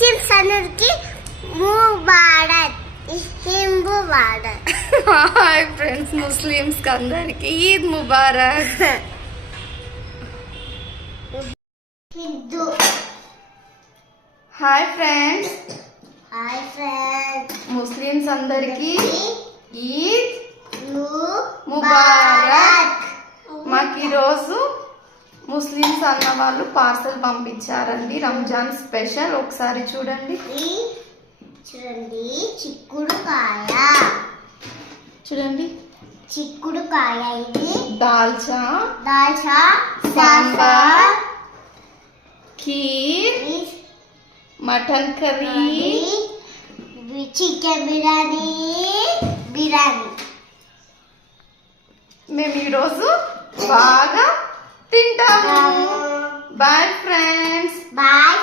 Muslims అందరికి ముబారక్ ముబారక్. హాయ్ ఫ్రెండ్స్, ముస్లిమ్స్ అందరికి ఈద్ ముబారక్. Hi friends, hi friends, Muslims అందరికి ఈద్ ముబారక్. మాకు ఈరోజు ముస్లిమ్స్ అన్న వాళ్ళు పార్సల్ పంపించారండి, రంజాన్ స్పెషల్. ఒకసారి చూడండి. చూడండి, చిక్కుడుకాయ. చూడండి, చిక్కుడుకాయ. ఇది dalcha, sambar, kheer, mutton curry, chicken biryani. మేము ఈరోజు బాగా తింటాము. Bye friends. బాయ్.